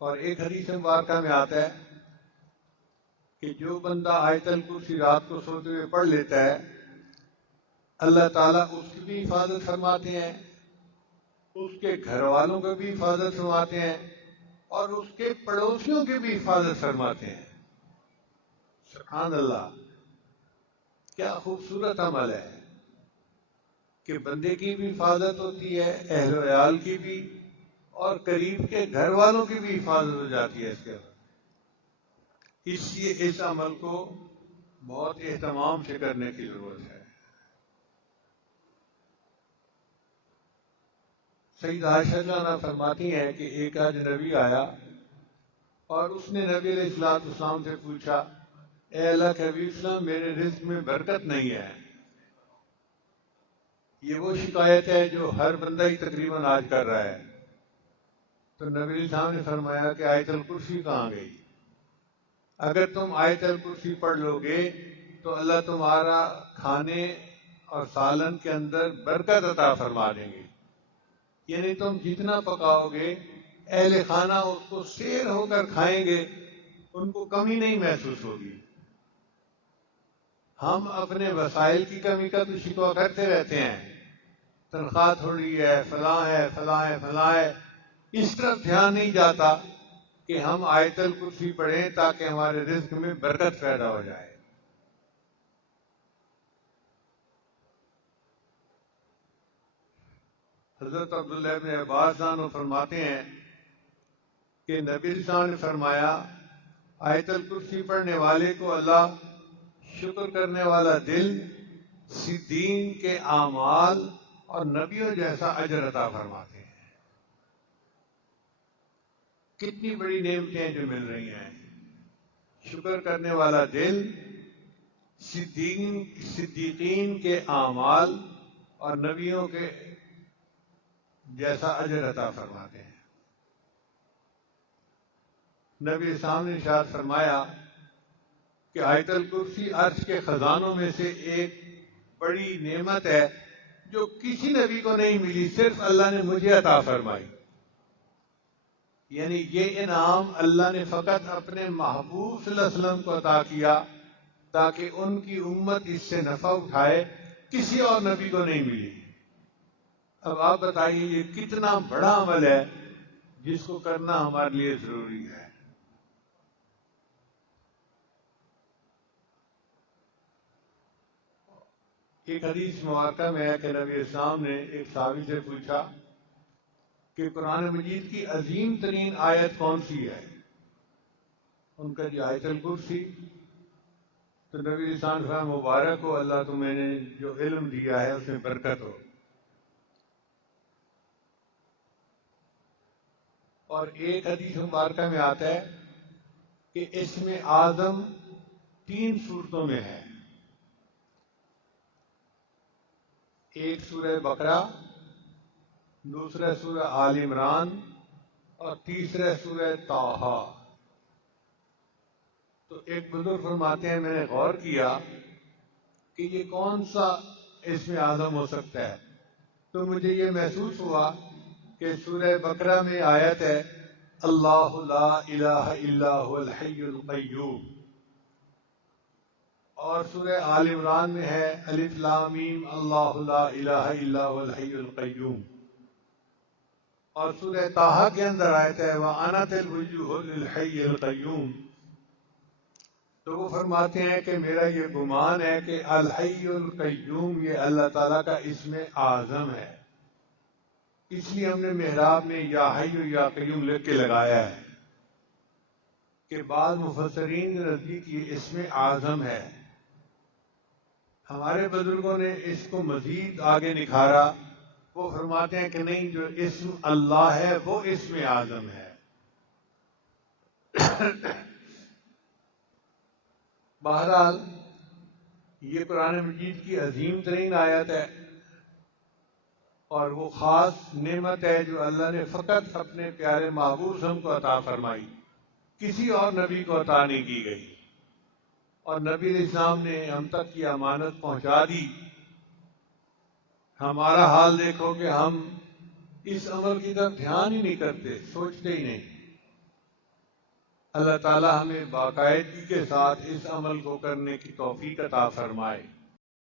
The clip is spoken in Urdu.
اور ایک حدیث مبارکہ میں آتا ہے کہ جو بندہ آیت الکرسی رات کو سوتے ہوئے پڑھ لیتا ہے اللہ تعالیٰ اس کی بھی حفاظت فرماتے ہیں، اس کے گھر والوں کو بھی حفاظت فرماتے ہیں، اور اس کے پڑوسیوں کی بھی حفاظت فرماتے ہیں۔ سبحان اللہ، کیا خوبصورت عمل ہے کہ بندے کی بھی حفاظت ہوتی ہے، اہل و عیال کی بھی، اور قریب کے گھر والوں کی بھی حفاظت ہو جاتی ہے اس کے بعد۔ اس لیے اس عمل کو بہت اہتمام سے کرنے کی ضرورت ہے۔ سید عائشہ جانہ فرماتی ہیں کہ ایک اجنبی آیا اور اس نے نبی علیہ السلام سے پوچھا، اے اللہ کے حبیب السلام، میرے رزق میں برکت نہیں ہے۔ یہ وہ شکایت ہے جو ہر بندہ ہی تقریباً آج کر رہا ہے۔ تو نبی علیہ السلام نے فرمایا کہ آیت الکرسی کہاں گئی؟ اگر تم آیت الکرسی پڑھ لو گے تو اللہ تمہارا کھانے اور سالن کے اندر برکت عطا فرما دیں گے، یعنی تم جتنا پکاؤ گے اہل خانہ اس کو سیر ہو کر کھائیں گے، ان کو کمی نہیں محسوس ہوگی۔ ہم اپنے وسائل کی کمی کا تو شکوہ کرتے رہتے ہیں، تنخواہ تھوڑی ہے، فلاں ہے، فلاں ہے، فلاں ہے، اس طرف دھیان نہیں جاتا کہ ہم آیت الکرسی پڑھیں تاکہ ہمارے رزق میں برکت پیدا ہو جائے۔ حضرت عبداللہ ابن عباس عنہ فرماتے ہیں کہ نبی صلی اللہ علیہ وسلم نے فرمایا، آیت الکرسی پڑھنے والے کو اللہ شکر کرنے والا دل، صدیقین کے اعمال اور نبیوں جیسا اجر عطا فرماتے ہیں۔ کتنی بڑی نعمتیں جو مل رہی ہیں۔ شکر کرنے والا دل، صدیقین کے اعمال اور نبیوں کے جیسا اجر عطا فرماتے ہیں۔ نبی اسلام نے ارشاد فرمایا کہ آیت الکرسی عرش کے خزانوں میں سے ایک بڑی نعمت ہے جو کسی نبی کو نہیں ملی، صرف اللہ نے مجھے عطا فرمائی۔ یعنی یہ انعام اللہ نے فقط اپنے محبوب صلی اللہ علیہ وسلم کو عطا کیا تاکہ ان کی امت اس سے نفع اٹھائے، کسی اور نبی کو نہیں ملی۔ اب آپ بتائیے یہ کتنا بڑا عمل ہے جس کو کرنا ہمارے لیے ضروری ہے۔ ایک حدیث مبارکہ میں ہے کہ نبی اسلام نے ایک صحابی سے پوچھا کہ قرآن مجید کی عظیم ترین آیت کون سی ہے؟ ان کا جی آیت الکرسی۔ تو نبی اسلام نے فرمایا، مبارک ہو اللہ تمہیں نے جو علم دیا ہے اس میں برکت ہو۔ اور ایک حدیث مبارکہ میں آتا ہے کہ اسم اعظم 3 صورتوں میں ہے، ایک سورہ بقرہ، دوسرا سورہ آل عمران اور تیسرا سورہ طٰہٰ۔ تو ایک بزرگ فرماتے ہیں، میں نے غور کیا کہ یہ کون سا اسم اعظم ہو سکتا ہے، تو مجھے یہ محسوس ہوا کہ سورہ بقرہ میں آیت ہے اللہ لا الہ الا هو الحی القیوم، اور سورہ آل عمران میں ہے الف لام میم اللہ لا الہ الا هو الحی القیوم، اور سورہ طٰہٰ کے اندر آیت ہے وَأَنَتِ الْوُجُوهُ لِلْحَيِّ الْقَيُّومِ۔ تو وہ فرماتے ہیں کہ میرا یہ گمان ہے کہ الحی القیوم یہ اللہ تعالیٰ کا اسم اعظم ہے، اس لیے ہم نے محراب میں یا حی یا قیوم لکھ کے لگایا ہے کہ بعض مفسرین کے نزدیک یہ اسم اعظم ہے۔ ہمارے بزرگوں نے اس کو مزید آگے نکھارا، وہ فرماتے ہیں کہ نہیں، جو اسم اللہ ہے وہ اسم اعظم ہے۔ بہرحال یہ قرآن مجید کی عظیم ترین آیت ہے اور وہ خاص نعمت ہے جو اللہ نے فقط اپنے پیارے محبوب صلی اللہ علیہ وسلم کو عطا فرمائی، کسی اور نبی کو عطا نہیں کی گئی، اور نبی علیہ السلام نے ہم تک یہ امانت پہنچا دی۔ ہمارا حال دیکھو کہ ہم اس عمل کی طرف دھیان ہی نہیں کرتے، سوچتے ہی نہیں۔ اللہ تعالی ہمیں باقاعدگی کے ساتھ اس عمل کو کرنے کی توفیق عطا فرمائے۔